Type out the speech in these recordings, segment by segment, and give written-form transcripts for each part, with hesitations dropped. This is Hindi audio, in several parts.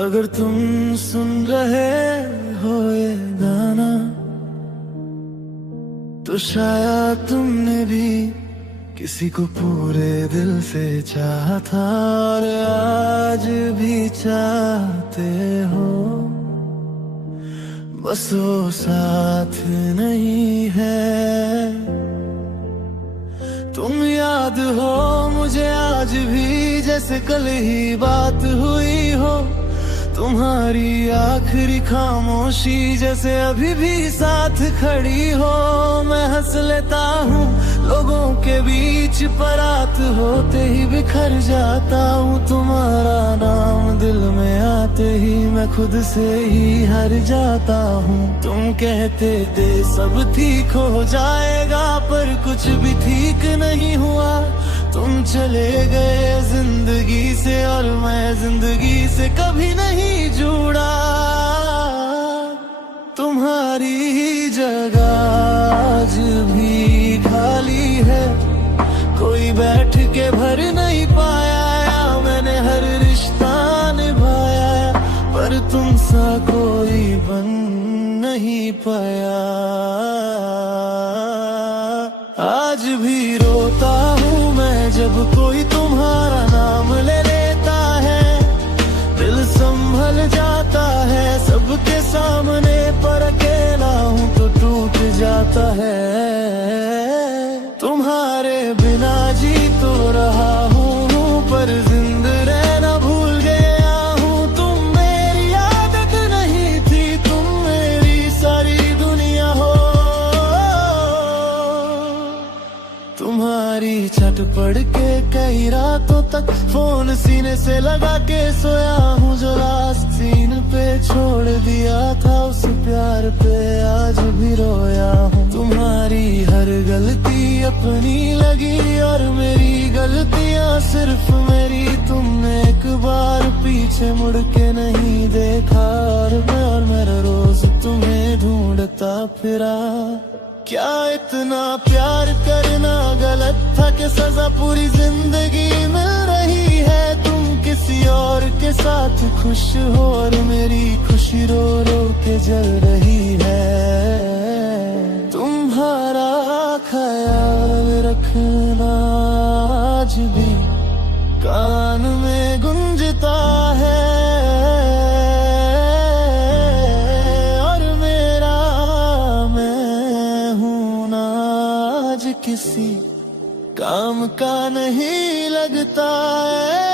अगर तुम सुन रहे हो ये गाना तो शायद तुमने भी किसी को पूरे दिल से चाहा था और आज भी चाहते हो, बस वो साथ नहीं है। तुम याद हो मुझे आज भी जैसे कल ही बात हुई हो, तुम्हारी आखिरी खामोशी जैसे अभी भी साथ खड़ी हो। मैं हंस लेता हूँ लोगों के बीच पर रात होते ही बिखर जाता हूँ। तुम्हारा नाम दिल में आते ही मैं खुद से ही हर जाता हूँ। तुम कहते थे सब ठीक हो जाएगा पर कुछ भी ठीक नहीं हुआ। तुम चले गए जिंदगी से और मैं जिंदगी से कभी नहीं जुड़ा। तुम्हारी ही जगह आज भी खाली है, कोई बैठ के भर नहीं पाया। मैंने हर रिश्ता निभाया पर तुम सा कोई बन नहीं पाया। आज भी रोता हूँ मैं जब कोई तुम्हारा नाम ले लेता है। दिल संभल जाता है सबके सामने पर अकेला हूँ तो टूट जाता है। तुम्हारे बिना जी तो रहा हूँ पर जिंदा रहना भूल गया हूँ। तुम मेरी आदत नहीं थी, तुम मेरी सारी दुनिया हो। तुम्हारी छट पड़ के कई रातों तक फोन सीने से लगा के सोया हूँ। जो लास्ट सीन पे छोड़ दिया था उस प्यार पे आज भी रोया हूँ। तुम्हारी हर गलती अपनी लगी और मेरी गलतियाँ सिर्फ मेरी। तुमने एक बार पीछे मुड़ के नहीं देखा और मैं रोज तुम्हें ढूंढता फिरा। क्या इतना प्यार करना गलत था कि सजा पूरी जिंदगी मिल रही है। तुम किसी और के साथ खुश हो और मेरी खुशी रो रो के जल रही है। तुम्हारा ख्याल रखना आज भी कान में गुंजता है और मेरा मैं हूं ना आज किसी काम का नहीं लगता है।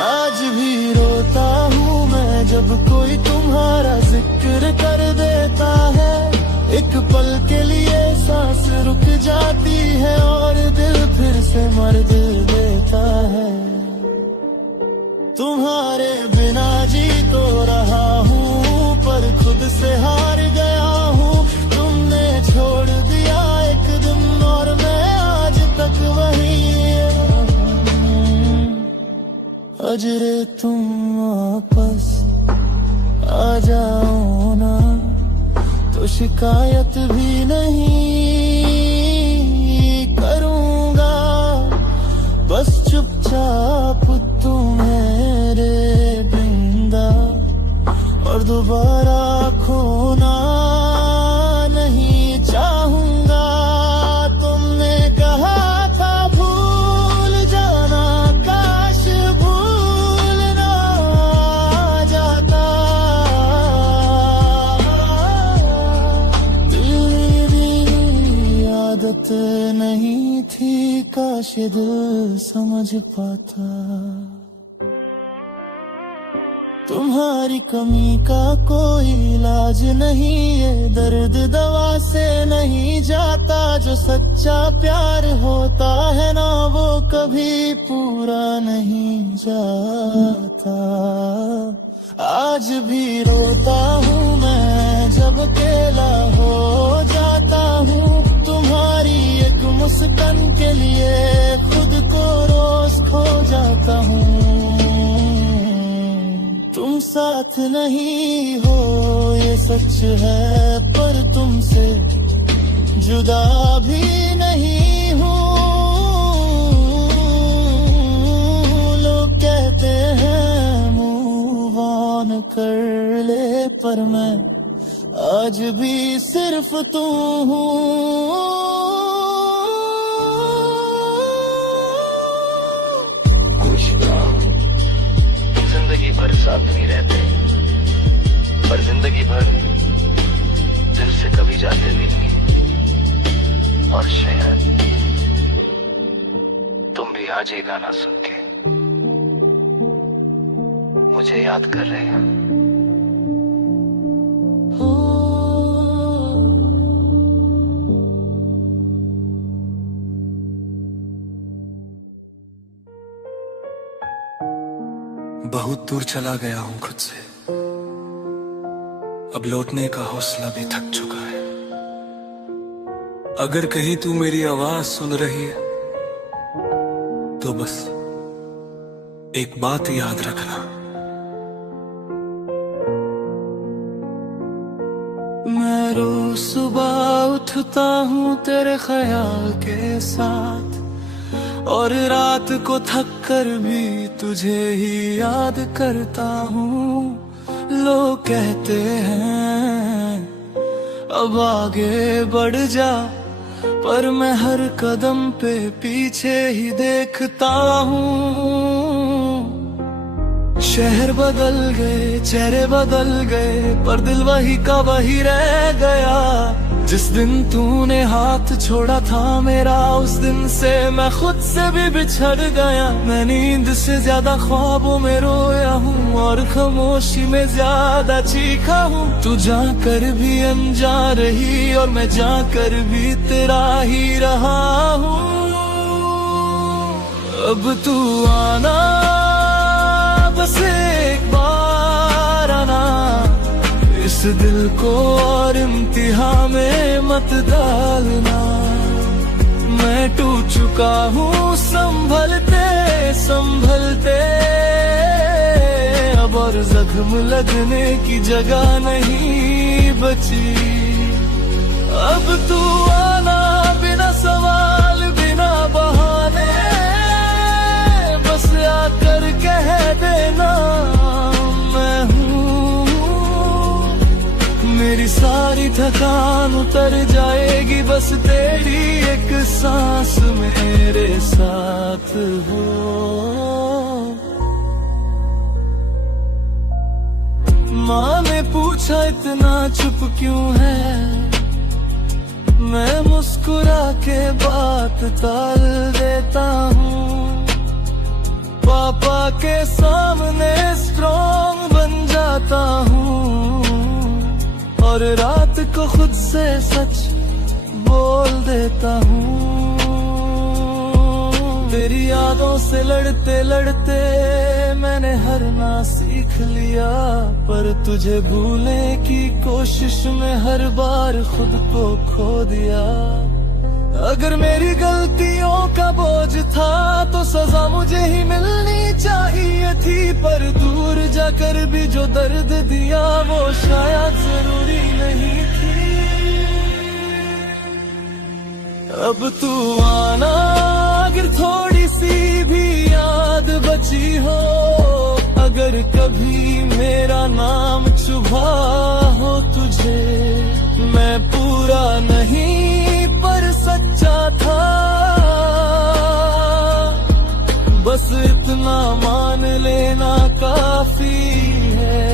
आज भी रोता हूँ मैं जब कोई तुम्हारा जिक्र कर देता है। एक पल के लिए सांस रुक जाती है और दिल फिर से मर देता है। तुम्हारे बिना जी तो रहा हूँ पर खुद से हार गया हूँ। तुमने छोड़ दिया एक दिन और मैं आज तक वही। अजरे तुम वापस आ जाओ ना तो शिकायत भी नहीं करूँगा। बस चुपचाप तुम्हें रे बिंदा और दोबारा खोना नहीं चाहूँगा। तुमने कहा था भूल जाना, काश भूल ना जाता। दिल आदत नहीं थी, काश दिल समझ पाता। तुम्हारी कमी का कोई इलाज नहीं, ये दर्द दवा से नहीं जाता। जो सच्चा प्यार होता है ना वो कभी पूरा नहीं जाता। आज भी रोता हूँ मैं जब अकेला हो जाता हूँ। तुम्हारी एक मुस्कान के लिए खुद को रोज खो जाता हूँ। तुम साथ नहीं हो ये सच है पर तुमसे जुदा भी नहीं हूँ। कर ले, पर मैं आज भी सिर्फ तू हूँ। जिंदगी भर साथ नहीं रहते, पर जिंदगी भर दिल से कभी जाते भी नहीं। और शायद तुम भी आज ये गाना सुन के मुझे याद कर रहे हैं। बहुत दूर चला गया हूं खुद से, अब लौटने का हौसला भी थक चुका है। अगर कहीं तू मेरी आवाज सुन रही है तो बस एक बात याद रखना, मैं रोज सुबह उठता हूँ तेरे ख्याल के साथ, और रात को थक कर भी तुझे ही याद करता हूँ। लोग कहते हैं अब आगे बढ़ जा, पर मैं हर कदम पे पीछे ही देखता हूँ। शहर बदल गए, चेहरे बदल गए, पर दिल वही का वही रह गया। जिस दिन तूने हाथ छोड़ा था मेरा, उस दिन से मैं खुद से भी बिछड़ गया। मैं नींद से ज्यादा ख्वाबों में रोया हूँ, और खामोशी में ज्यादा चीखा हूँ। तू जाकर भी अनजान रही, और मैं जाकर भी तेरा ही रहा हूँ। अब तू आना, बस एक बार आना, इस दिल को और इम्तिहान में मत डालना। मैं टूट चुका हूँ संभलते संभलते, अब और जख्म लगने की जगह नहीं बची। अब तू आना, बिना सवाल बिना बहाने, बस आकर कह देना मैं हूँ। मेरी सारी थकान उतर जाएगी, बस तेरी एक सांस मेरे साथ हो। माँ ने पूछा इतना चुप क्यों है, मैं मुस्कुरा के बात टाल देता हूँ। पापा के सामने स्ट्रॉन्ग बन जाता हूँ, और रात को खुद से सच बोल देता हूँ। तेरी यादों से लड़ते लड़ते मैंने हारना सीख लिया, पर तुझे भूलने की कोशिश में हर बार खुद को खो दिया। अगर मेरी गलतियों का बोझ था तो सजा मुझे ही मिलनी चाहिए थी, पर दूर जाकर भी जो दर्द दिया वो शायद जरूरी नहीं थी। अब तू आना, अगर थोड़ी सी भी याद बची हो, अगर कभी मेरा नाम चुभा हो तुझे। मैं पूरा नहीं पर सच्चा था, बस इतना मान लेना काफी है।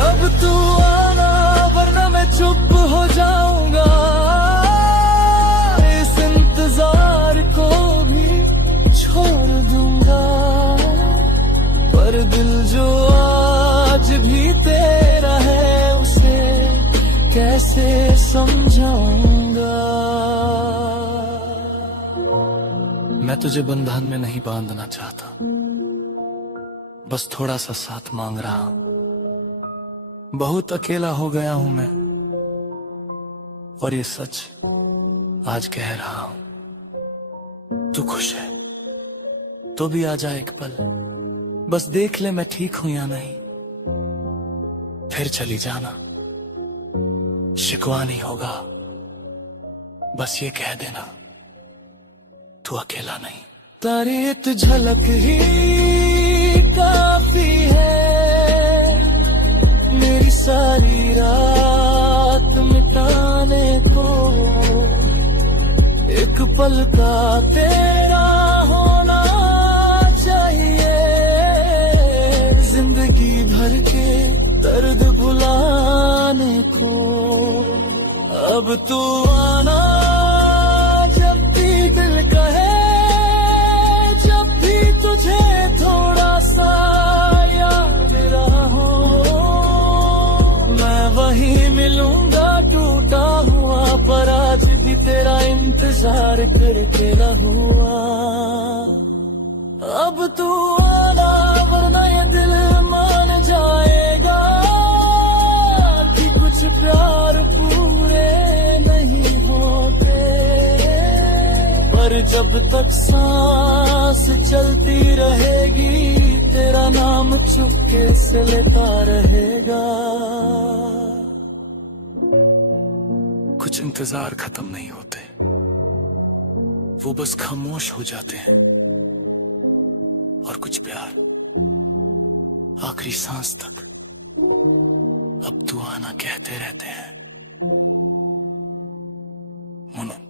अब तू आना, वरना मैं चुप हो जाऊंगा। इस इंतजार को भी छोड़ दूंगा, पर दिल जो आज भी तेरा है उसे कैसे समझाऊंगा। मैं तुझे बंधन में नहीं बांधना चाहता, बस थोड़ा सा साथ मांग रहा हूं। बहुत अकेला हो गया हूं मैं, और ये सच आज कह रहा हूं। तू खुश है तो भी आ जा एक पल, बस देख ले मैं ठीक हूं या नहीं, फिर चली जाना। शिकवा नहीं होगा, बस ये कह देना तू अकेला नहीं। तारी एक झलक ही काफी है, पल का तेरा होना चाहिए। जिंदगी भर के दर्द भुलाने को अब तू आना, जब भी दिल कहे, जब भी तुझे थोड़ा सा याद रहा हो, मैं वहीं मिलूंगा टूटा हुआ, पर आज भी तेरा इंतजार करके रहूंगा। अब तू आना, वरना ये दिल मान जाएगा कि कुछ प्यार पूरे नहीं होते। पर जब तक सांस चलती रहेगी, तेरा नाम चुपके से लेता रहेगा। कुछ इंतजार खत्म नहीं होते, वो बस खामोश हो जाते हैं। और कुछ प्यार आखिरी सांस तक अब तू आना कहते रहते हैं। मुनो।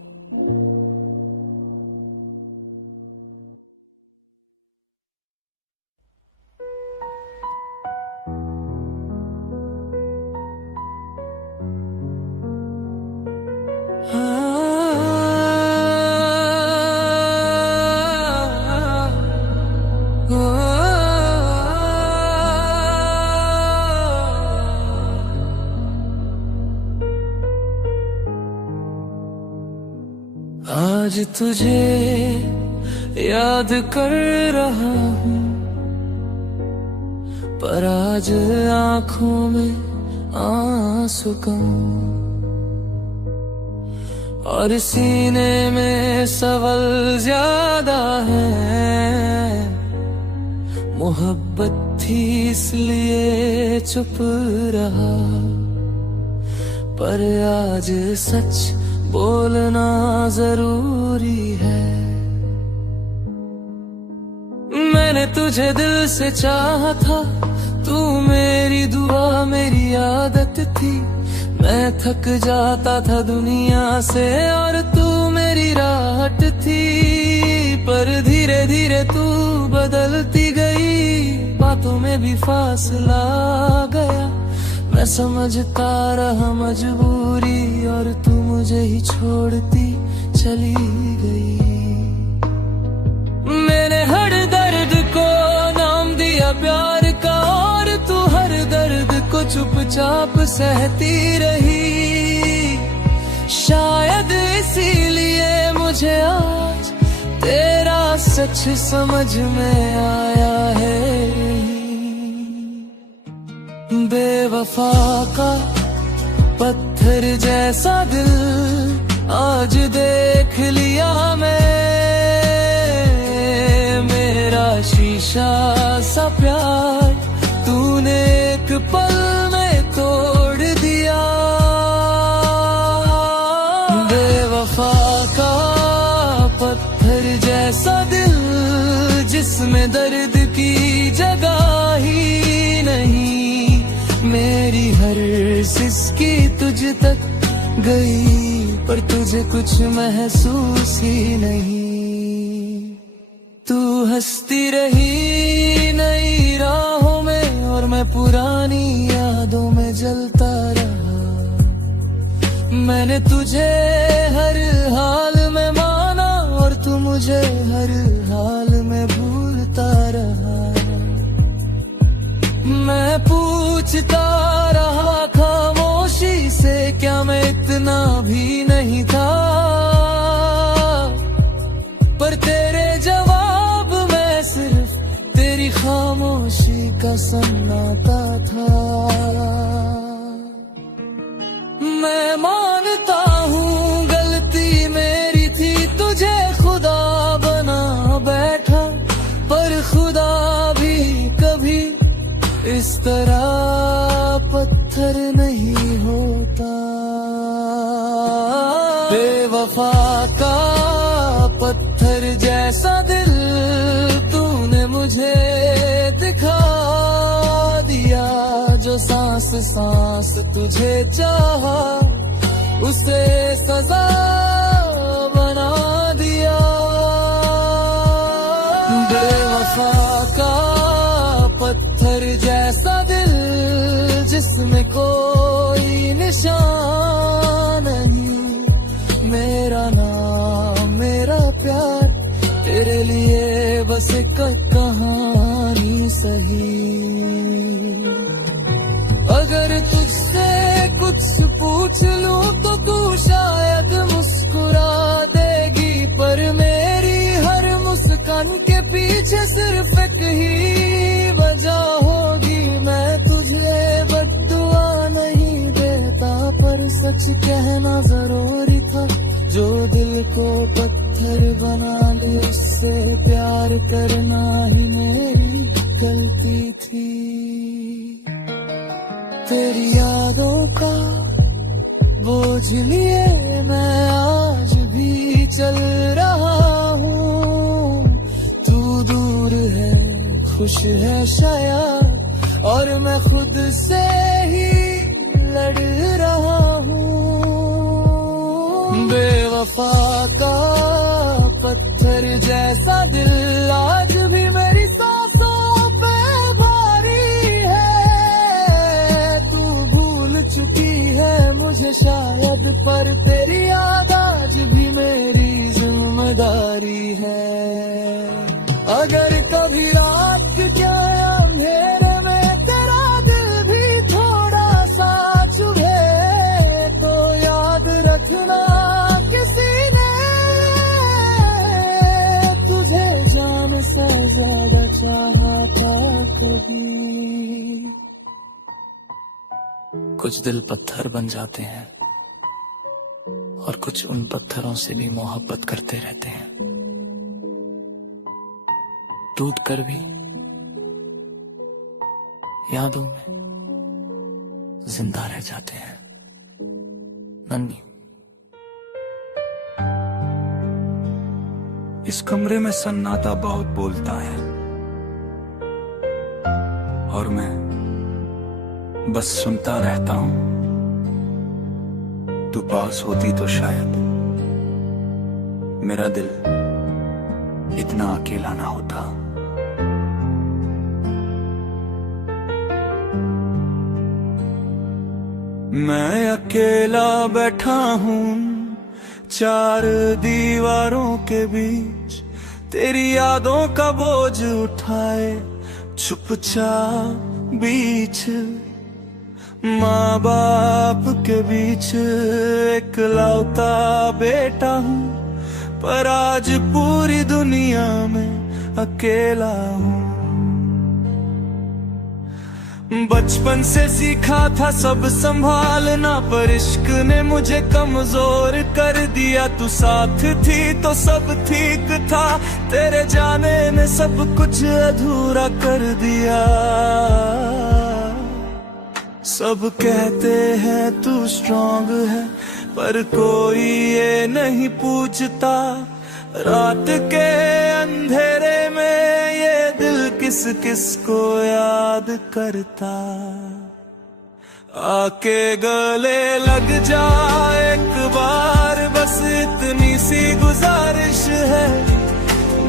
आज तुझे याद कर रहा हूँ, पर आज आँखों में आंसू कम, और सीने में सवाल ज्यादा है। मोहब्बत थी इसलिए चुप रहा, पर आज सच बोलना जरूरी है। मैंने तुझे दिल से चाहा था, तू मेरी दुआ मेरी आदत थी। मैं थक जाता था दुनिया से और तू मेरी राहत थी। पर धीरे धीरे तू बदलती गई, बातों में भी फासला आ गया। मैं समझता रहा मजबूरी, और तू मुझे ही छोड़ती चली गई। मैंने हर दर्द को नाम दिया प्यार का, और तू हर दर्द को चुपचाप सहती रही। शायद इसीलिए मुझे आज तेरा सच समझ में आया है। बेवफा का पत्थर जैसा दिल आज देख लिया मैं। मेरा शीशा सा प्यार तूने एक पल में तोड़ दिया। बेवफा का पत्थर जैसा दिल, जिसमें दर्द की जगह ही नहीं। मेरी हर सिसकी तुझ तक गई, पर तुझे कुछ महसूस ही नहीं। तू हंसती रही नई राहों में, और मैं पुरानी यादों में जलता रहा। मैंने तुझे हर हाल में माना, और तू मुझे हर हाल में भूलता रहा। मैं पूछता रहा खामोशी से, क्या मैं इतना भी नहीं था? पर तेरे जवाब में सिर्फ तेरी खामोशी का सन्नाटा था। मैं मानता हूँ गलती मेरी थी, तुझे खुदा बना बैठा। पर खुदा भी कभी इस तरह पत्थर नहीं होता। बेवफा का पत्थर जैसा दिल तूने मुझे दिखा दिया। जो सांस सांस तुझे चाहा, उसे सजा बना दिया। तुझसे पूछ लूं तो तू शायद मुस्कुरा देगी, पर मेरी हर मुस्कान के पीछे सिर्फ एक ही वजह होगी। मैं तुझे बद्दुआ नहीं देता, पर सच कहना जरूरी था। जो दिल को पत्थर बना ले, उससे प्यार करना ही मेरी गलती थी। तेरी यादों का बोझ लिए मैं आज भी चल रहा हूँ। तू दूर है, खुश है शायद, और मैं खुद से ही लड़ रहा हूँ। बेवफा का पत्थर जैसा दिल आज भी मेरी सांसों पे भारी है। तू भूल चुकी है मुझे शायद, पर तेरी याद आज भी मेरी जिम्मेदारी है। अगर कभी रात के अंधेरे में तेरा दिल भी थोड़ा सा चुभे, तो याद रखना किसी ने तुझे जान से ज्यादा चाहा था कभी। कुछ दिल पत्थर बन जाते हैं, और कुछ उन पत्थरों से भी मोहब्बत करते रहते हैं। टूट कर भी यादों में जिंदा रह जाते हैं। नन्ही। इस कमरे में सन्नाटा बहुत बोलता है, और मैं बस सुनता रहता हूं। तू पास होती तो शायद मेरा दिल इतना अकेला ना होता। मैं अकेला बैठा हूँ चार दीवारों के बीच, तेरी यादों का बोझ उठाए चुपचाप बीच। माँ बाप के बीच एकलौता बेटा हूँ, पर आज पूरी दुनिया में अकेला हूँ। बचपन से सीखा था सब संभालना, पर इश्क ने मुझे कमजोर कर दिया। तू साथ थी तो सब ठीक था, तेरे जाने ने सब कुछ अधूरा कर दिया। सब कहते हैं तू स्ट्रांग है, पर कोई ये नहीं पूछता रात के अंधेरे में ये दिल किस किस को याद करता। आके गले लग जा एक बार, बस इतनी सी गुजारिश है।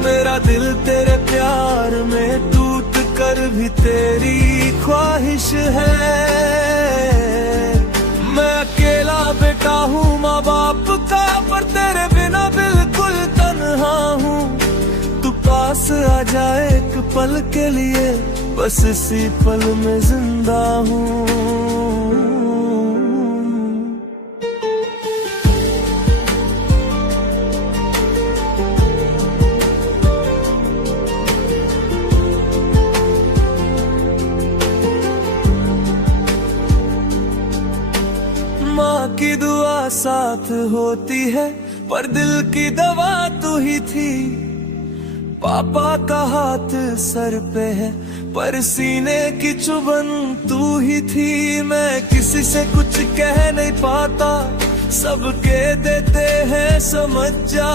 मेरा दिल तेरे प्यार में टूट कर भी तेरी ख्वाहिश है। मैं अकेला बेटा हूँ माँ बाप का, पर तेरे बिना बिल्कुल तन्हा हूँ। तू पास आ जाए एक पल के लिए, बस इसी पल में जिंदा हूँ। माँ की दुआ साथ होती है, पर दिल की दवा तू ही थी। पापा का हाथ सर पे है, पर सीने की चुभन तू ही थी। मैं किसी से कुछ कह नहीं पाता, सबके देते हैं समझ जा,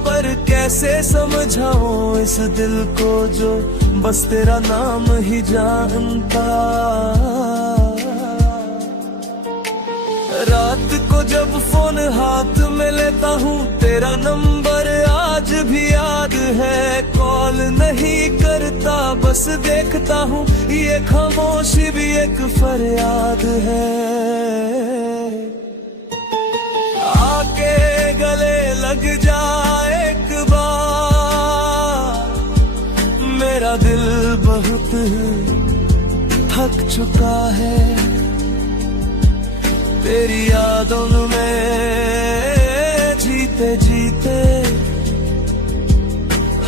पर कैसे समझाऊं इस दिल को जो बस तेरा नाम ही जानता। रात को जब फोन हाथ में लेता हूँ, तेरा नंबर आज भी याद है। कॉल नहीं करता, बस देखता हूँ, ये खामोशी भी एक फरियाद है। आके गले लग जा एक बार, मेरा दिल बहुत थक चुका है। तेरी यादों में जीते जीते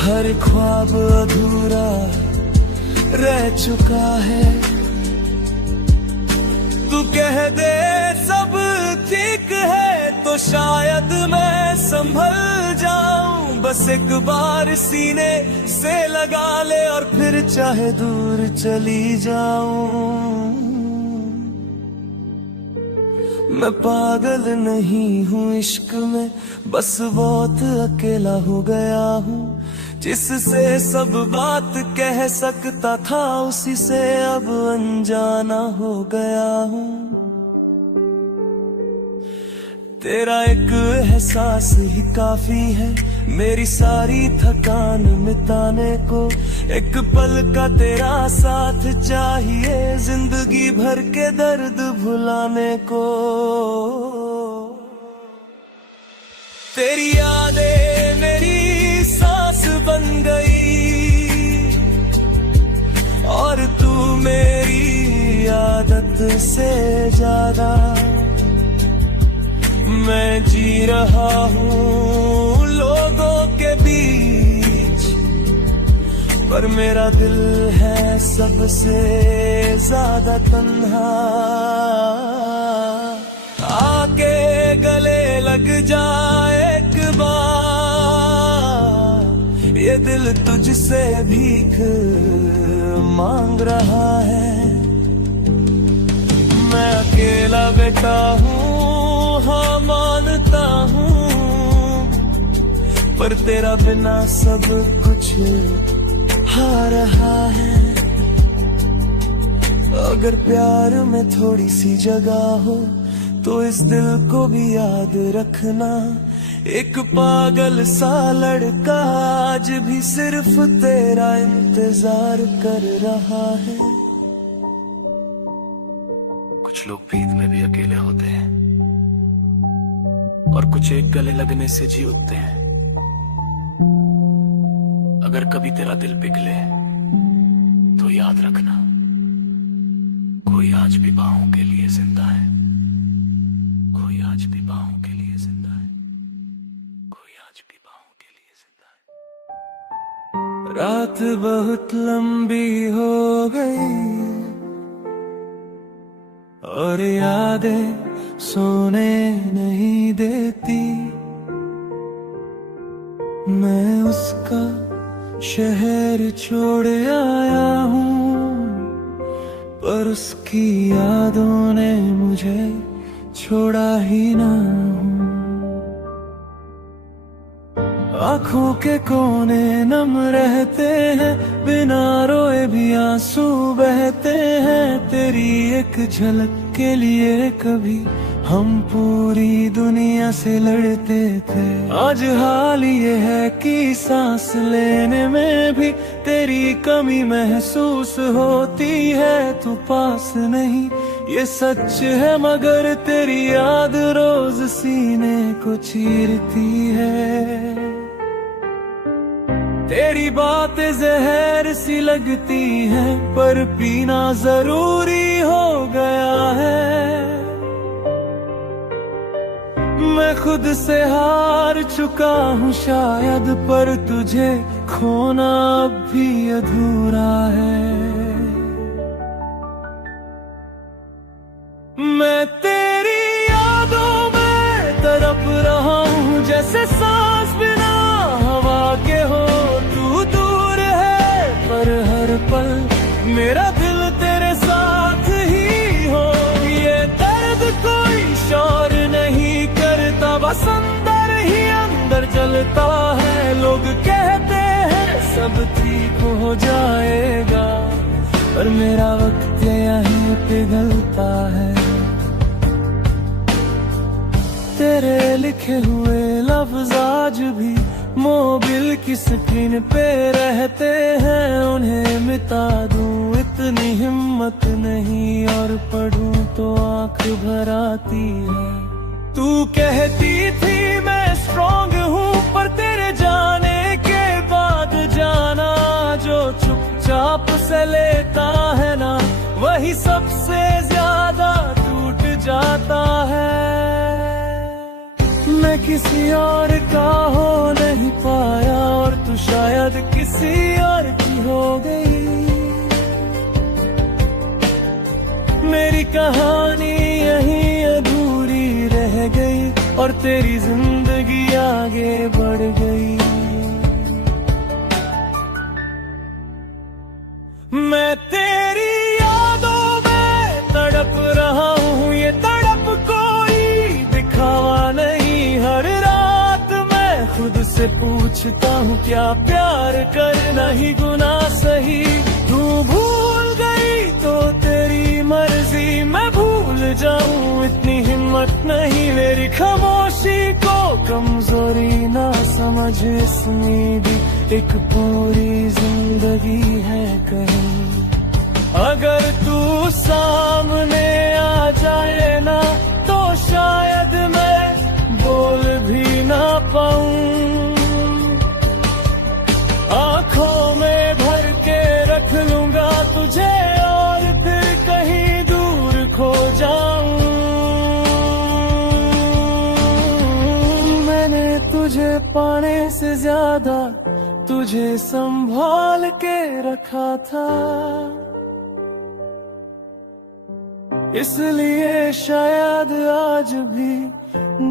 हर ख्वाब अधूरा रह चुका है। तू कह दे सब ठीक है तो शायद मैं संभल जाऊं। बस एक बार सीने से लगा ले और फिर चाहे दूर चली जाऊं। मैं पागल नहीं हूँ इश्क में, बस बहुत अकेला हो गया हूँ। जिससे सब बात कह सकता था उसी से अब अनजाना हो गया हूँ। तेरा एक एहसास ही काफी है मेरी सारी थकान मिटाने को। एक पल का तेरा साथ चाहिए जिंदगी भर के दर्द भुलाने को। तेरी यादें मेरी सांस बन गई और तू मेरी आदत से ज्यादा। मैं जी रहा हूँ लोगों के बीच, पर मेरा दिल है सबसे ज्यादा तन्हा। आके गले लग जाए एक बार, ये दिल तुझसे भीख मांग रहा है। मैं अकेला बेटा हूँ, हाँ मानता हूँ, पर तेरा बिना सब कुछ हा रहा है। अगर प्यार में थोड़ी सी जगह हो तो इस दिल को भी याद रखना। एक पागल सा लड़का आज भी सिर्फ तेरा इंतजार कर रहा है। कुछ लोग भीड़ में भी अकेले होते हैं और कुछ एक गले लगने से जी उठते हैं। अगर कभी तेरा दिल पिघले तो याद रखना, कोई आज भी बाहों के लिए जिंदा है। कोई आज भी बाहों के लिए जिंदा है। कोई आज भी बाहों के लिए जिंदा है। रात बहुत लंबी हो गई और यादें सोने नहीं देती। मैं उसका शहर छोड़ आया हूँ, पर उसकी यादों ने मुझे छोड़ा ही ना। आँखों के कोने नम रहते हैं, बिना रोए भी आंसू बहते हैं। तेरी एक झलक के लिए कभी हम पूरी दुनिया से लड़ते थे। आज हाल ये है कि सांस लेने में भी तेरी कमी महसूस होती है। तू पास नहीं ये सच है, मगर तेरी याद रोज सीने को चीरती है। तेरी बातें जहर सी लगती हैं, पर पीना जरूरी हो गया है। मैं खुद से हार चुका हूँ शायद, पर तुझे खोना अब भी अधूरा है। मैं तेरी यादों में तड़प रहा हूँ, जैसे सांस बिना हवा के हो। तू दूर है पर हर पल मेरा दिल तेरे साथ ही हो। ये दर्द कोई शोर नहीं करता, बस अंदर ही अंदर जलता है। लोग कहते हैं सब ठीक हो जाएगा, पर मेरा वक्त यहीं पिघलता है। तेरे लिखे हुए लफ्ज आज भी मोबिल की स्क्रीन पे रहते हैं। उन्हें मिटा दूं इतनी हिम्मत नहीं, और पढ़ूं तो आंख भर आती है। तू कहती थी मैं स्ट्रॉन्ग हूँ, पर तेरे जाने के बाद जाना जो चुपचाप से लेता है ना, वही सबसे ज्यादा टूट जाता है। मैं किसी और का हो नहीं पाया और तू शायद किसी और की हो गई। मेरी कहानी यहीं अधूरी रह गई और तेरी जिंदगी आगे बढ़ गई। मैं तेरी यादों में तड़प रहा हूँ, ये तड़प कोई दिखावा नहीं। हर रात मैं खुद से पूछता हूँ क्या प्यार करना ही गुनाह सही। तू भूल गई तो तेरी मर्जी, मैं भूल जाऊं इतनी हिम्मत नहीं। मेरी खामोशी को कमजोरी ना समझ, इसमें भी एक पूरी जिंदगी है कहीं। अगर तू सामने आ जाए ना तो शायद मैं बोल भी ना पाऊं। आंखों में भर के रख लूंगा तुझे और फिर कहीं दूर खो जाऊं। मैंने तुझे पाने से ज्यादा तुझे संभाल के रखा था, इसलिए शायद आज भी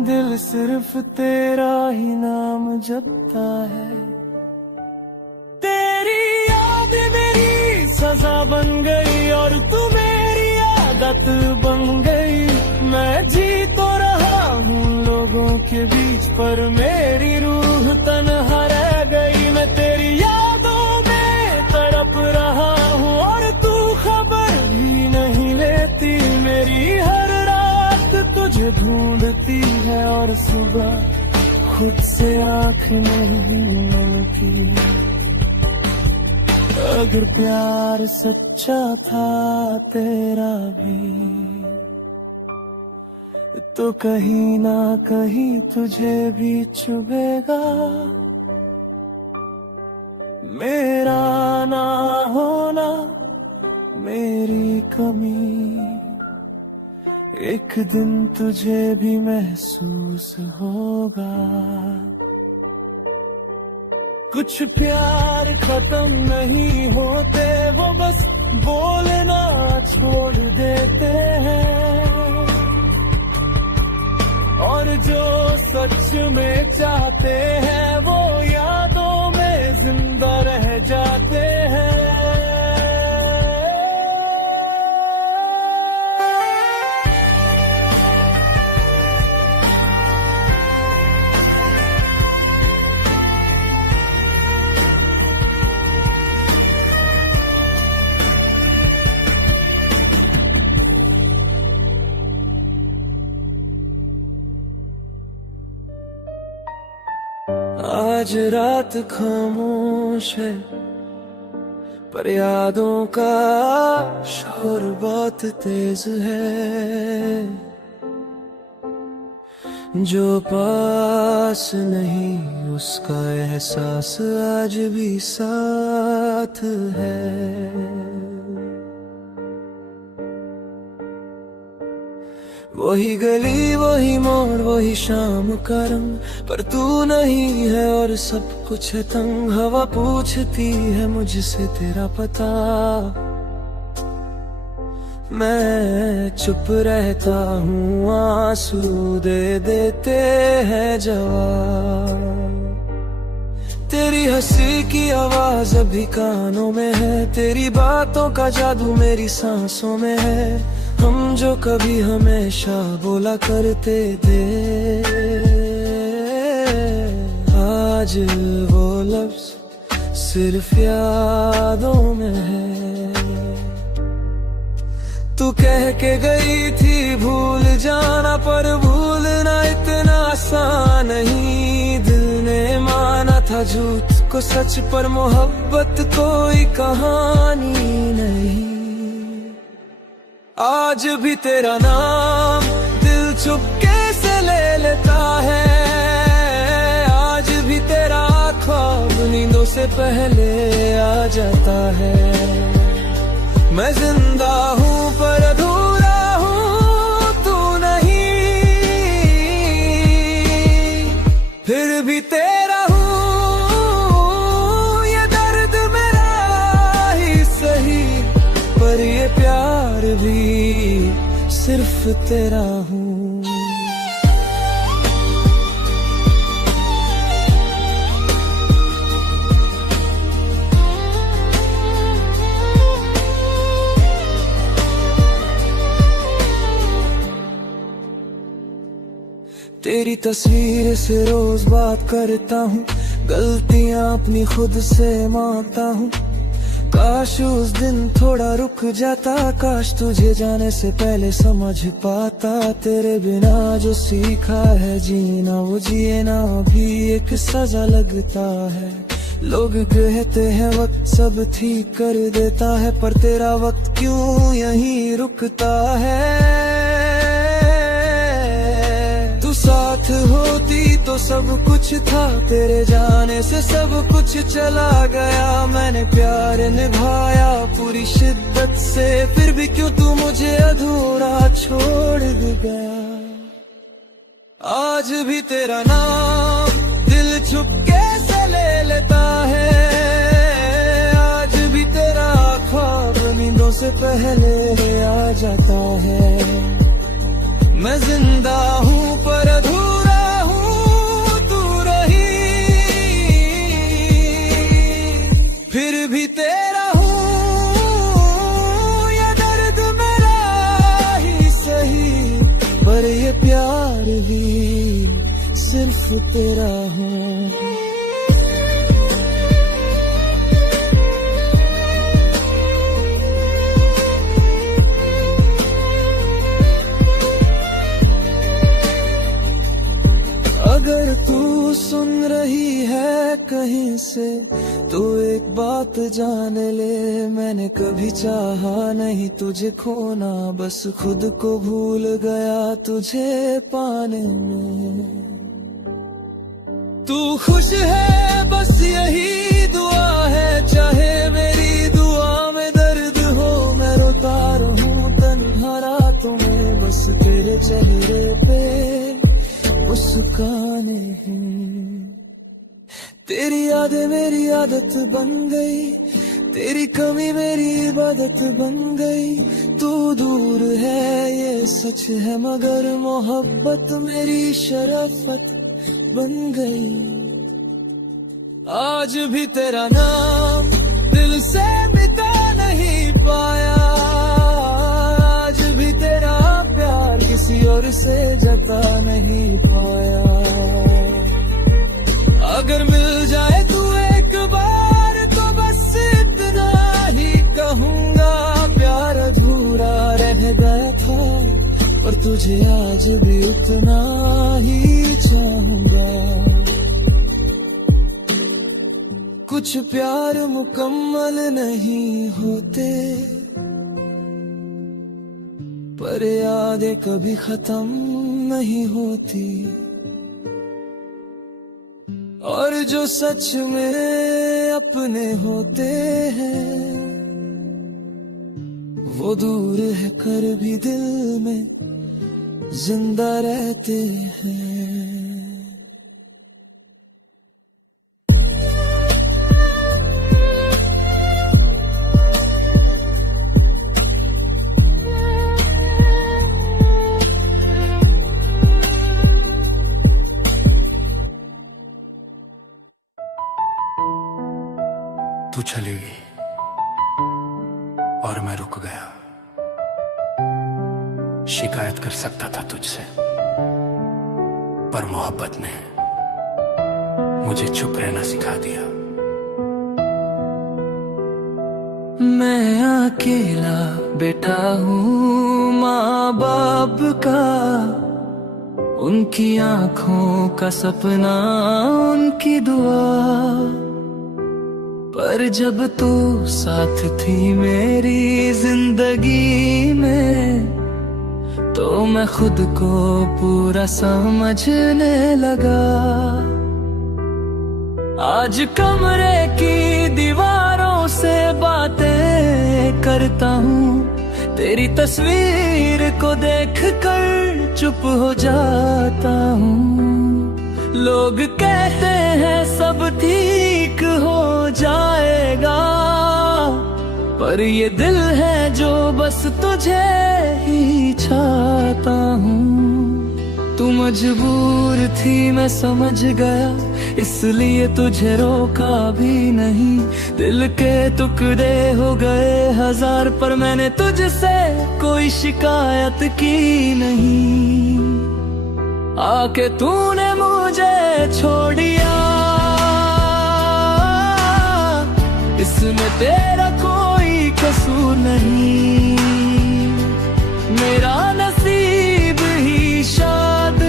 दिल सिर्फ तेरा ही नाम जपता है। तेरी याद मेरी सजा बन गई और तू मेरी आदत बन गई। मैं जी तो रहा हूँ लोगों के बीच पर मेरी रूह तन्हा रह गई। मैं तेरी यादों में तड़प रहा हूँ और तू खबर भी नहीं लेती। मेरी हर रात तुझे ढूंढती है और सुबह खुद से आँख नहीं मिलती। अगर प्यार सच्चा था तेरा भी तो कहीं ना कहीं तुझे भी चुभेगा। मेरा ना होना मेरी कमी एक दिन तुझे भी महसूस होगा। कुछ प्यार खत्म नहीं होते, वो बस बोलना छोड़ देते हैं। और जो सच में चाहते हैं वो यादों में जिंदा रह जाते हैं। आज रात खामोश है पर यादों का शोर बहुत तेज है। जो पास नहीं उसका एहसास आज भी साथ है। वही गली वही मोड़ वही शाम का रंग, पर तू नहीं है और सब कुछ है तंग। हवा पूछती है मुझसे तेरा पता, मैं चुप रहता हूँ आंसू दे देते हैं जवाब। तेरी हंसी की आवाज अभी कानों में है, तेरी बातों का जादू मेरी सांसों में है। हम जो कभी हमेशा बोला करते थे आज वो लफ्ज सिर्फ यादों में है। तू कह के गई थी भूल जाना, पर भूलना इतना आसान नहीं। दिल ने माना था झूठ को सच, पर मोहब्बत कोई कहानी नहीं। आज भी तेरा नाम दिल चुपके से ले लेता है। आज भी तेरा ख्वाब नींदों से पहले आ जाता है। मैं जिंदा हूँ पर अधूरा हूँ, तू सिर्फ तेरा हूँ। तेरी तस्वीर से रोज बात करता हूँ, गलतियाँ अपनी खुद से मांगता हूँ। काश उस दिन थोड़ा रुक जाता, काश तुझे जाने से पहले समझ पाता। तेरे बिना जो सीखा है जीना, वो जिए ना भी एक सजा लगता है। लोग कहते हैं वक्त सब ठीक कर देता है, पर तेरा वक्त क्यों यहीं रुकता है। तू साथ होती तो सब कुछ था, तेरे जाने से सब कुछ चला गया। मैंने प्यार निभाया पूरी शिद्दत से, फिर भी क्यों तू मुझे अधूरा छोड़ गया। आज भी तेरा नाम दिल चुपके से ले लेता है, आज भी तेरा ख्वाब नींदों से पहले आ जाता है। मैं जिंदा हूँ पर अधूरा हूँ, तू रही फिर भी तेरा हूँ। ये दर्द मेरा ही सही, पर ये प्यार भी सिर्फ तेरा हूँ। अगर तू सुन रही है कहीं से तो एक बात जान ले, मैंने कभी चाहा नहीं तुझे खोना, बस खुद को भूल गया तुझे पाने में। तू खुश है बस यही दुआ है, चाहे मेरी दुआ में दर्द हो। मैं रोता रहूं तन्हा रातों में, बस तेरे चेहरे पे मुस्काने हैं। तेरी यादें मेरी आदत बन गई, तेरी कमी मेरी इबादत बन गई। तू दूर है ये सच है, मगर मोहब्बत मेरी शराफत बन गई। आज भी तेरा नाम दिल से मिटा नहीं पाया, आज भी तेरा प्यार किसी और से जता नहीं पाया। अगर मिल जाए तू एक बार तो बस इतना ही कहूँगा, प्यार अधूरा रह गया था पर तुझे आज भी उतना ही चाहूँगा। कुछ प्यार मुकम्मल नहीं होते, पर यादें कभी खत्म नहीं होती। और जो सच में अपने होते हैं, वो दूर है कर भी दिल में जिंदा रहते हैं। तू चली गई और मैं रुक गया। शिकायत कर सकता था तुझसे, पर मोहब्बत ने मुझे चुप रहना सिखा दिया। मैं अकेला बेटा हूँ माँ बाप का, उनकी आंखों का सपना उनकी दुआ। पर जब तू साथ थी मेरी जिंदगी में, तो मैं खुद को पूरा समझने लगा। आज कमरे की दीवारों से बातें करता हूँ, तेरी तस्वीर को देखकर चुप हो जाता हूँ। लोग कहते हैं सब ठीक हो जाएगा, पर ये दिल है जो बस तुझे ही चाहता हूँ। तू मजबूर थी मैं समझ गया, इसलिए तुझे रोका भी नहीं। दिल के टुकड़े हो गए हजार, पर मैंने तुझसे कोई शिकायत की नहीं। आके तूने मुझे छोड़ दिया, इसमें तेरा कोई कसूर नहीं। मेरा नसीब ही शायद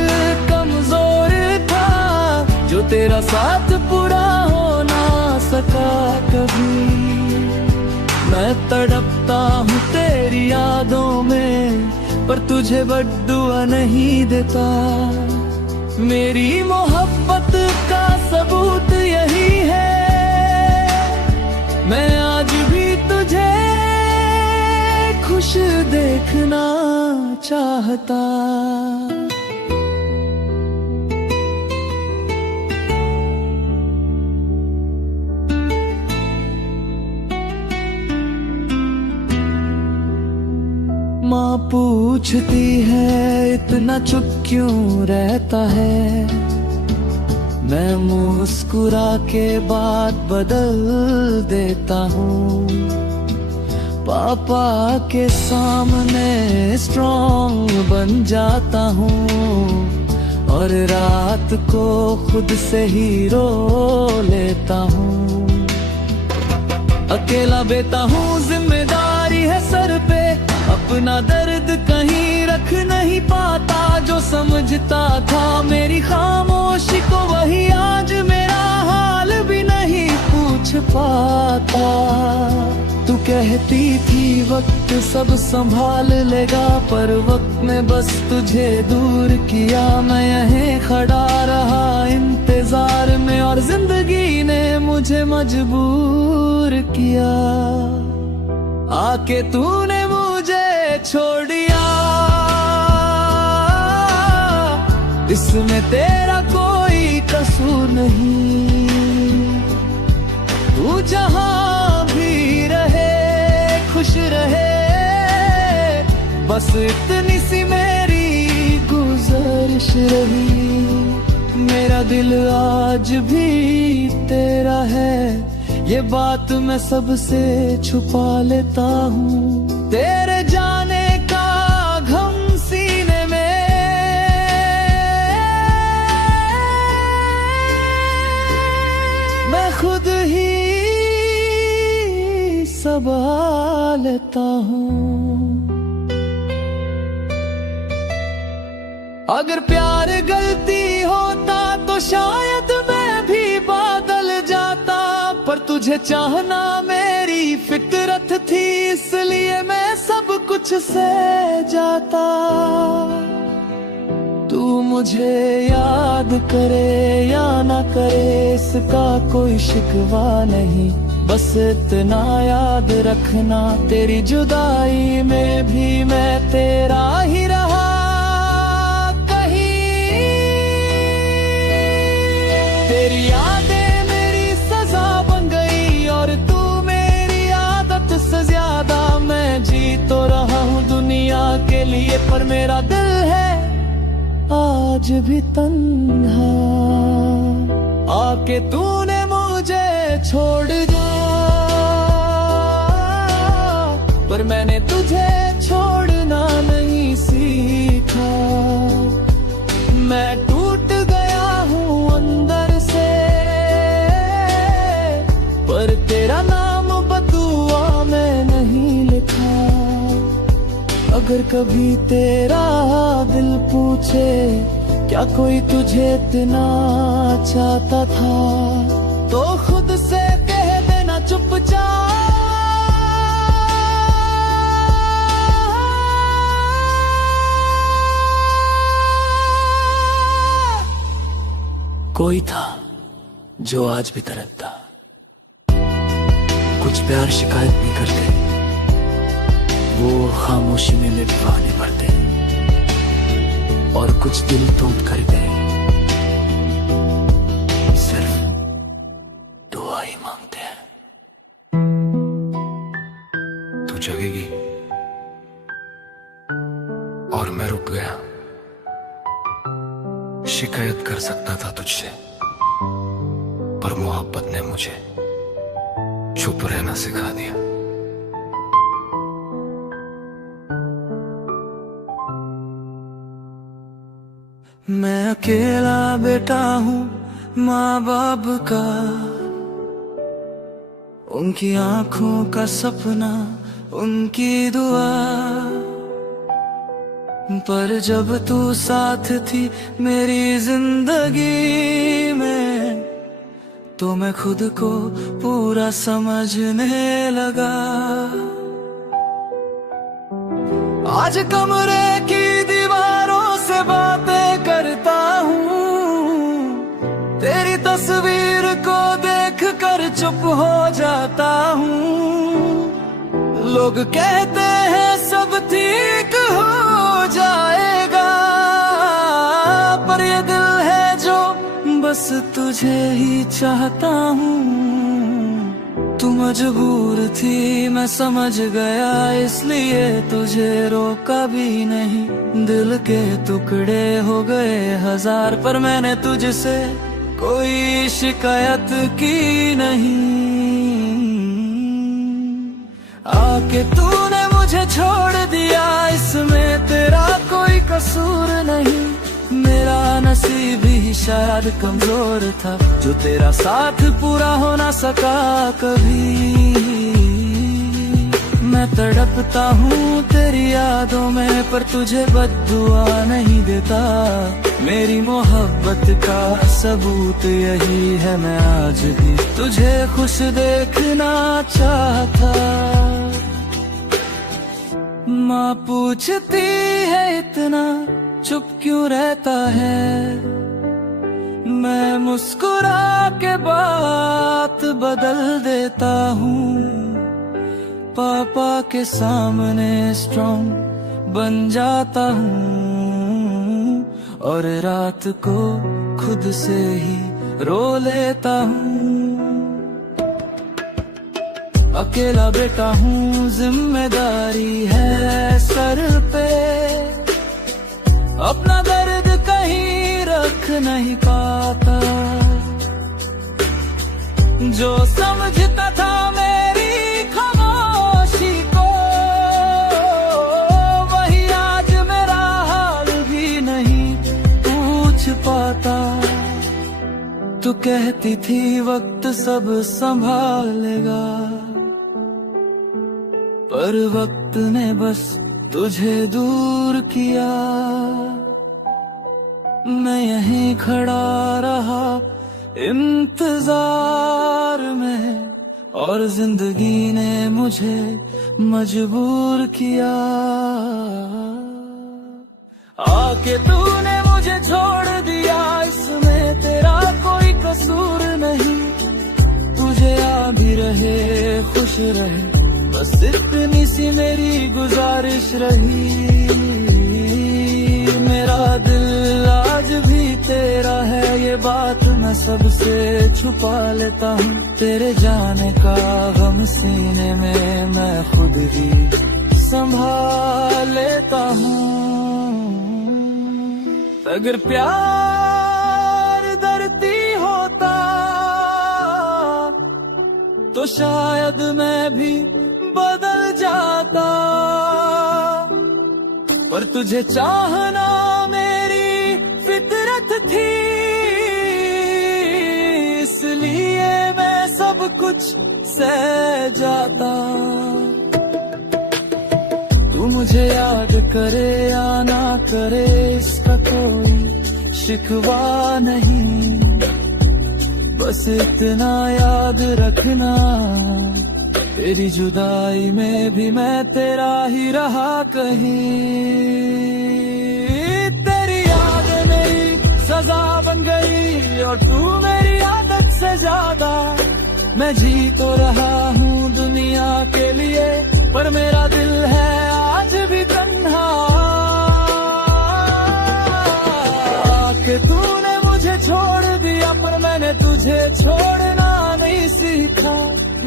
कमजोर था, जो तेरा साथ पूरा हो ना सका कभी। मैं तड़पता हूँ तेरी यादों में, पर तुझे बद्दुआ नहीं देता। मेरी मोहब्बत का सबूत यही है, मैं आज भी तुझे खुश देखना चाहता। माँ पूछती है इतना चुप क्यों रहता है, मैं मुस्कुरा के बात बदल देता हूँ। पापा के सामने स्ट्रॉन्ग बन जाता हूँ, और रात को खुद से ही रो लेता हूँ। अकेला बेता हूँ, जिम्मेदारी है सर पे, अपना दर्द कहीं रख नहीं पाता। जो समझता था मेरी खामोशी को, वही आज मेरा हाल भी नहीं पूछ पाता। तू कहती थी वक्त सब संभाल लेगा, पर वक्त ने बस तुझे दूर किया। मैं यहीं खड़ा रहा इंतजार में, और जिंदगी ने मुझे मजबूर किया। आके तूने मुझे छोड़ दिया, इसमें तेरा कोई कसूर नहीं। तू जहां भी रहे खुश रहे, बस इतनी सी मेरी गुजारिश रही। मेरा दिल आज भी तेरा है, ये बात मैं सबसे छुपा लेता हूँ। तेरे जाने का गम सीने में, मैं खुद ही सबा लेता हूँ। अगर प्यार गलती होता तो शायद मैं भी बदल जाता, पर तुझे चाहना मेरी फितरत थी, इसलिए मैं सब कुछ सह जाता। तू मुझे याद करे या ना करे, इसका कोई शिकवा नहीं। बस इतना याद रखना, तेरी जुदाई में भी मैं तेरा ही रहा। तेरी यादें मेरी सजा बन गई, और तू मेरी आदत से ज्यादा। मैं जी तो रहा हूँ दुनिया के लिए, पर मेरा दिल है आज भी तन्हा। आके तूने मुझे छोड़ दिया, पर मैंने तुझे छोड़ना नहीं सीखा। मैं टूट गया हूँ अंदर से, पर तेरा नाम बदुआ में नहीं लिखा। अगर कभी तेरा दिल पूछे क्या कोई तुझे इतना चाहता था, तो खुद से कह देना चुपचाप। कोई था जो आज भी तड़पता, कुछ प्यार शिकायत नहीं करते, वो खामोशी में निभाने पड़ते, और कुछ दिल टूट कर गए, सिर्फ दुआ ही मांगते हैं। रुक गया। शिकायत कर सकता था तुझसे, पर मोहब्बत ने मुझे चुप रहना सिखा दिया। मैं अकेला बेटा हूँ माँ बाप का, उनकी आंखों का सपना, उनकी दुआ। पर जब तू साथ थी मेरी जिंदगी में, तो मैं खुद को पूरा समझने लगा। आज कमरे की दीवारों से बातें करता हूँ, तेरी तस्वीर को देख कर चुप हो जाता हूँ। लोग कहते हैं सब ठीक हो जाएगा, पर ये दिल है जो बस तुझे ही चाहता हूँ। तू मजबूर थी मैं समझ गया, इसलिए तुझे रोका भी नहीं। दिल के टुकड़े हो गए हजार, पर मैंने तुझसे कोई शिकायत की नहीं। आके तूने मुझे छोड़ दिया, इसमें तेरा कोई कसूर नहीं। मेरा नसीब ही शायद कमजोर था, जो तेरा साथ पूरा हो ना सका कभी। मैं तड़पता हूँ तेरी यादों में, पर तुझे बद्दुआ नहीं देता। मेरी मोहब्बत का सबूत यही है, मैं आज भी तुझे खुश देखना चाहता। माँ पूछती है इतना चुप क्यों रहता है, मैं मुस्कुरा के बात बदल देता हूँ। पापा के सामने स्ट्रॉन्ग बन जाता हूँ, और रात को खुद से ही रो लेता हूँ। अकेला बेटा हूँ, जिम्मेदारी है सर पे, अपना दर्द कहीं रख नहीं पाता। जो समझता था मेरी खामोशी को, वही आज मेरा हाल भी नहीं पूछ पाता। तू कहती थी वक्त सब संभालेगा, पर वक्त ने बस तुझे दूर किया। मैं यहीं खड़ा रहा इंतजार में, और जिंदगी ने मुझे मजबूर किया। आके तूने मुझे छोड़ दिया, इसमें तेरा कोई कसूर नहीं। तुझे आ भी रहे खुश रहे, बस इतनी सी मेरी गुजारिश रही। मेरा दिल आज भी तेरा है, ये बात मैं सबसे छुपा लेता हूँ। तेरे जाने का गम सीने में मैं खुद ही संभाल लेता हूँ। अगर प्यार धरती होता तो शायद मैं भी बदल जाता, पर तुझे चाहना मेरी फितरत थी, इसलिए मैं सब कुछ सह जाता। तू मुझे याद करे या ना करे, इसका कोई शिकवा नहीं। बस इतना याद रखना, तेरी जुदाई में भी मैं तेरा ही रहा कहीं। तेरी याद मेरी सजा बन गई, और तू मेरी आदत से ज्यादा। मैं जी तो रहा हूँ दुनिया के लिए, पर मेरा दिल है आज भी तन्हा। कि तूने मुझे छोड़ दिया, पर मैंने तुझे छोड़ना नहीं सीखा।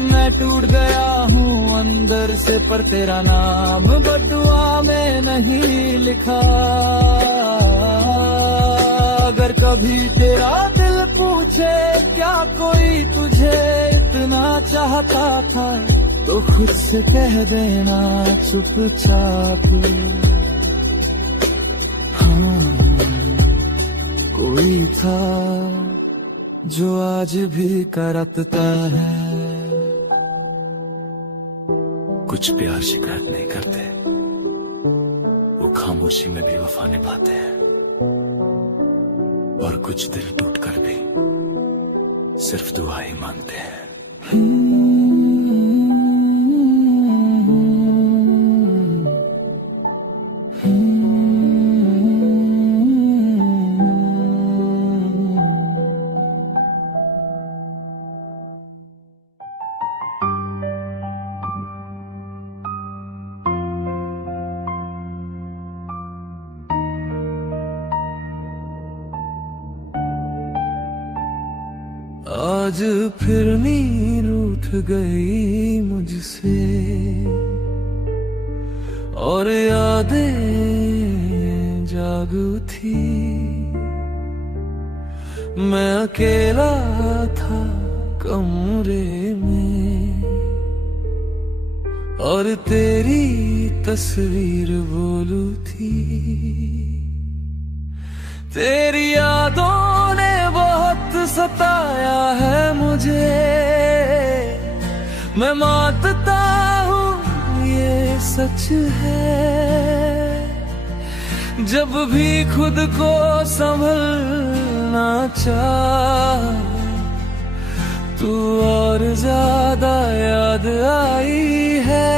मैं मैं टूट गया हूँ अंदर से, पर तेरा नाम बटुआ में नहीं लिखा। अगर कभी तेरा दिल पूछे क्या कोई तुझे इतना चाहता था, तो खुद से कह देना चुपचाप, हाँ कोई था जो आज भी करता है। कुछ प्यार शिकायत नहीं करते, वो खामोशी में भी वफा निभाते हैं, और कुछ दिल टूट कर भी सिर्फ दुआ ही मांगते हैं। आज फिर नींद उठ गई मुझसे, और यादें जाग उठी। मैं अकेला था कमरे में, और तेरी तस्वीर बोलू थी। तेरी यादों ने बहुत सताया है मुझे, मैं मानता हूँ ये सच है। जब भी खुद को संभलना चाहा, तू और ज्यादा याद आई है।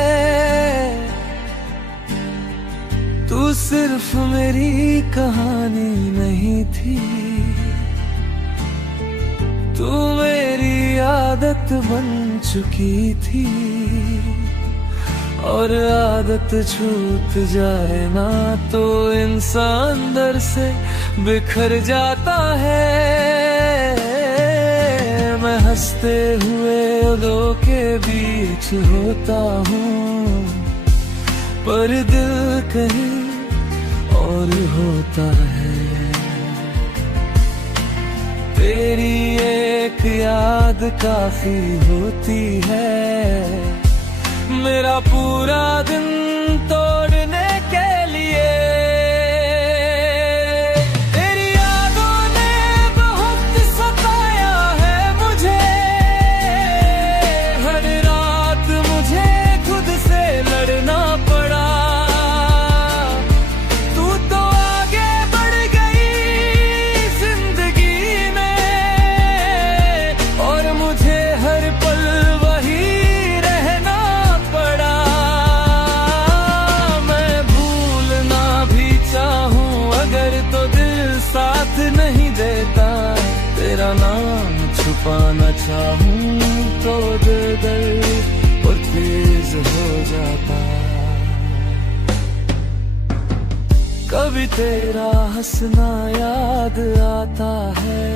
तू सिर्फ मेरी कहानी नहीं थी, तू मेरी आदत बन चुकी थी। और आदत छूट जाए ना तो इंसान अंदर से बिखर जाता है। मैं हंसते हुए दो के बीच होता हूँ, पर दिल कहीं और होता है। तेरी एक याद काफी होती है मेरा पूरा दिन तोड़ने के लिए। तेरी यादों ने बहुत सताया है मुझे, हर रात मुझे खुद से लड़ना पड़ा। तू तो आगे बढ़ गई जिंदगी में, और मुझे हर पल वही रहना पड़ा। मैं भूलना भी चाहूं अगर तो दिल साथ नहीं देता। तेरा नाम छुपाना चाहूं तो दिल दर्द और तेज हो जाता। कभी तेरा हंसना याद आता है,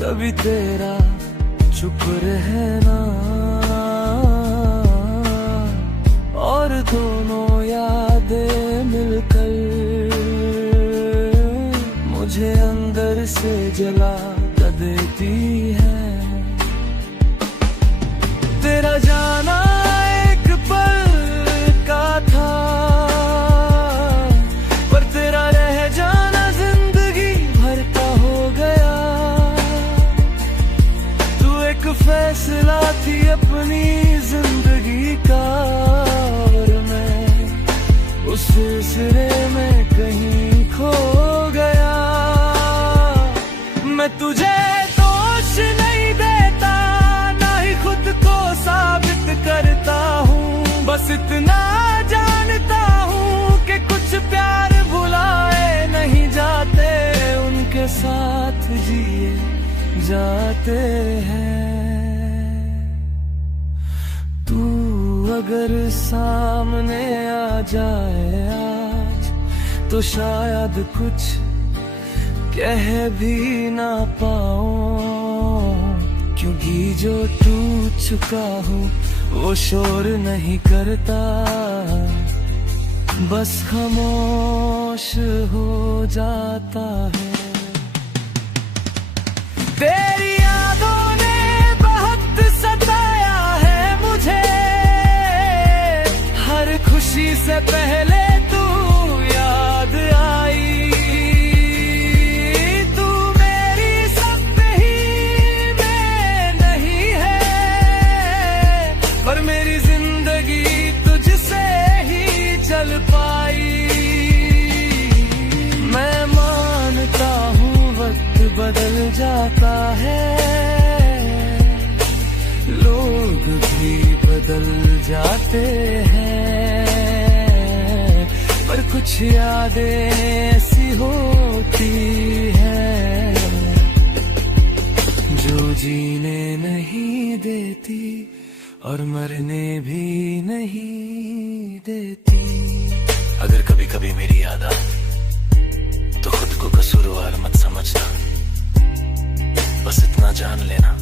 कभी तेरा चुप रहना, और दोनों यादें मिलकर मुझे अंदर से जला देती है। तेरा जाना एक पल का था, पर तेरा रह जाना जिंदगी भर का हो गया। तू एक फैसला थी अपनी जिंदगी का, और मैं उस सिलसिले में कहीं खो गया। मैं तुझे दोष नहीं देता, ना ही खुद को साबित करता हूँ। बस इतना जानता हूँ कि कुछ प्यार भुलाए नहीं जाते, उनके साथ जिए जाते हैं। तू अगर सामने आ जाए आज, तो शायद कुछ कह भी ना पाऊं। क्योंकि जो टूट चुका हो वो शोर नहीं करता, बस खामोश हो जाता है। तेरी यादों ने बहुत सताया है मुझे, हर खुशी से पहले तू याद आई। तू मेरी सब ही में नहीं है, पर मेरी जिंदगी तुझसे ही चल पाई। मैं मानता हूँ वक्त बदल जाता है, लोग भी बदल जाते हैं, पर कुछ यादें ऐसी होती हैं जो जीने नहीं देती और मरने भी नहीं देती। अगर कभी कभी मेरी याद आए तो खुद को कसूरवार मत समझना, बस इतना जान लेना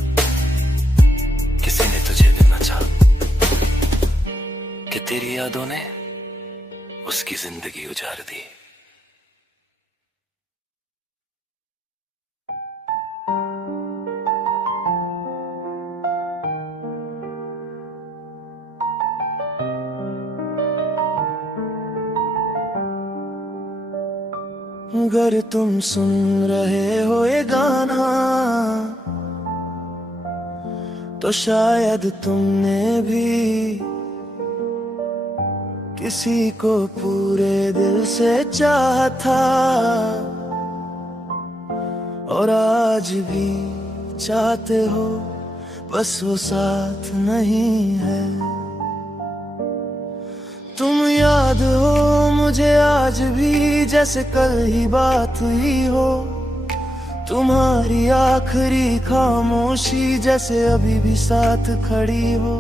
किसी ने तुझे इतना चाहा कि तेरी यादों ने उसकी जिंदगी उजाड़ दी। अगर तुम सुन रहे हो ये गाना तो शायद तुमने भी किसी को पूरे दिल से चाहा था, और आज भी चाहते हो, बस वो साथ नहीं है। तुम याद हो मुझे आज भी जैसे कल ही बात हुई हो, तुम्हारी आखिरी खामोशी जैसे अभी भी साथ खड़ी हो।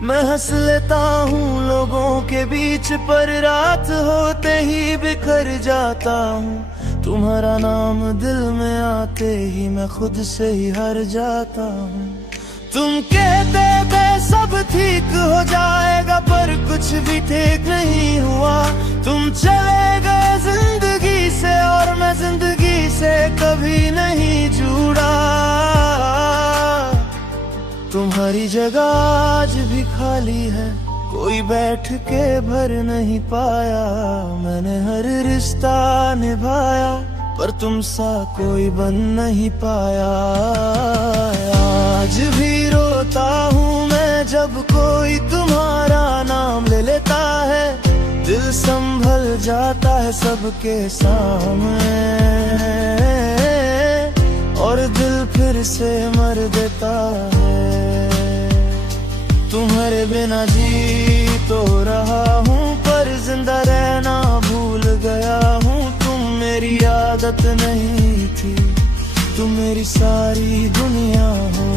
मैं हंस लेता हूँ लोगों के बीच, पर रात होते ही बिखर जाता हूँ। तुम्हारा नाम दिल में आते ही मैं खुद से ही हार जाता हूँ। तुम कहते थे सब ठीक हो जाएगा, पर कुछ भी ठीक नहीं हुआ। तुम चले गए जिंदगी से और मैं जिंदगी से कभी नहीं जुड़ा। तुम्हारी जगह आज भी खाली है, कोई बैठ के भर नहीं पाया। मैंने हर रिश्ता निभाया, पर तुम सा कोई बन नहीं पाया। आज भी रोता हूँ मैं जब कोई तुम्हारा नाम ले लेता है, दिल संभल जाता है सबके सामने, और दिल फिर से मर देता है। तुम्हारे बिना जी तो रहा हूँ, पर जिंदा रहना भूल गया हूँ। तुम मेरी आदत नहीं थी, तुम मेरी सारी दुनिया हो।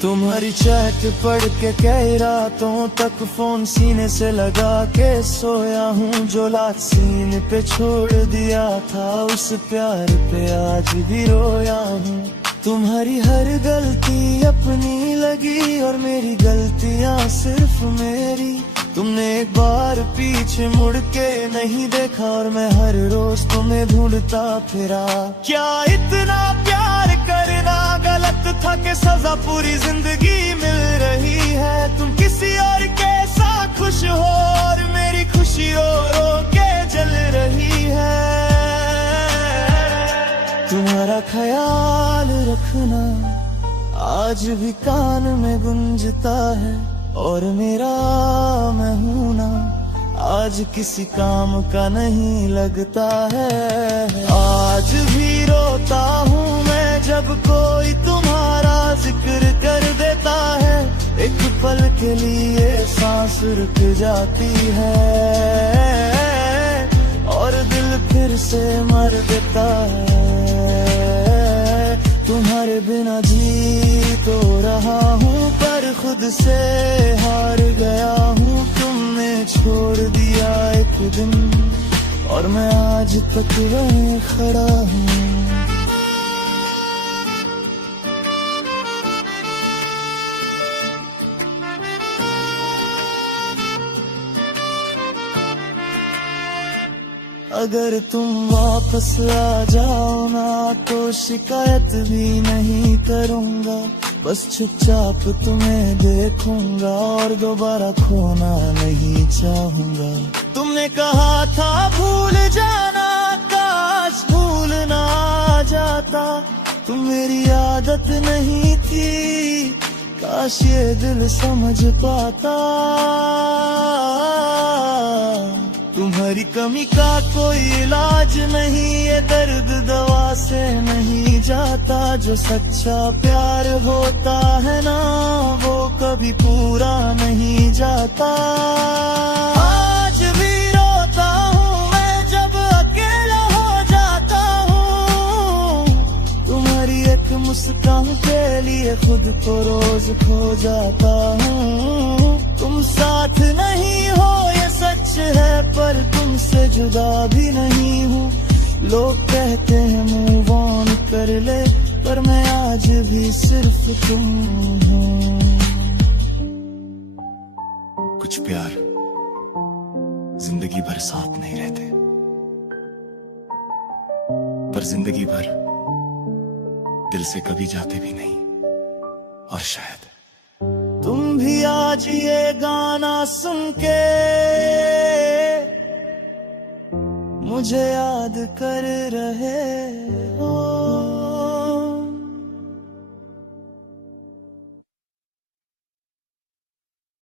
तुम्हारी चैट पढ़ के कई रातों तक फोन सीने से लगा के सोया हूँ। जो लात सीने पे छोड़ दिया था, उस प्यार पे आज भी रोया हूँ। तुम्हारी हर गलती अपनी लगी और मेरी गलतियाँ सिर्फ मेरी। तुमने एक बार पीछे मुड़ के नहीं देखा और मैं हर रोज तुम्हें ढूंढता फिरा। क्या इतना प्यार करना गलत था कि सजा पूरी जिंदगी मिल रही है। तुम किसी और के साथ खुश हो और मेरी खुशी रो रो के जल रही है। तुम्हारा ख्याल रखना आज भी कान में गूंजता है, और मेरा मैं हूं ना आज किसी काम का नहीं लगता है। आज भी रोता हूँ मैं जब कोई तुम्हारा जिक्र कर देता है। एक पल के लिए सांस रुक जाती है और दिल फिर से मर देता है। तुम्हारे बिना जी तो रहा हूँ पर खुद से हार गया हूँ। तुमने छोड़ दिया एक दिन और मैं आज तक वहीं खड़ा हूँ। अगर तुम वापस आ जाओ ना तो शिकायत भी नहीं करूँगा, बस चुपचाप तुम्हें देखूंगा और दोबारा खोना नहीं चाहूँगा। तुमने कहा था भूल जाना, काश भूल ना जाता। तुम मेरी आदत नहीं थी, काश ये दिल समझ पाता। तुम्हारी कमी का कोई इलाज नहीं, ये दर्द दवा से नहीं जाता। जो सच्चा प्यार होता है ना वो कभी पूरा नहीं जाता। आज भी रोता हूँ मैं जब अकेला हो जाता हूँ। तुम्हारी एक मुस्कान के लिए खुद को रोज खो जाता हूँ। तुम साथ नहीं हो ये सच है पर तुमसे जुदा भी नहीं हूँ। लोग कहते हैं मूव ऑन कर ले पर मैं आज भी सिर्फ तुम हूँ। कुछ प्यार जिंदगी भर साथ नहीं रहते, पर जिंदगी भर दिल से कभी जाते भी नहीं। और शायद तुम भी आज ये गाना सुन के मुझे याद कर रहे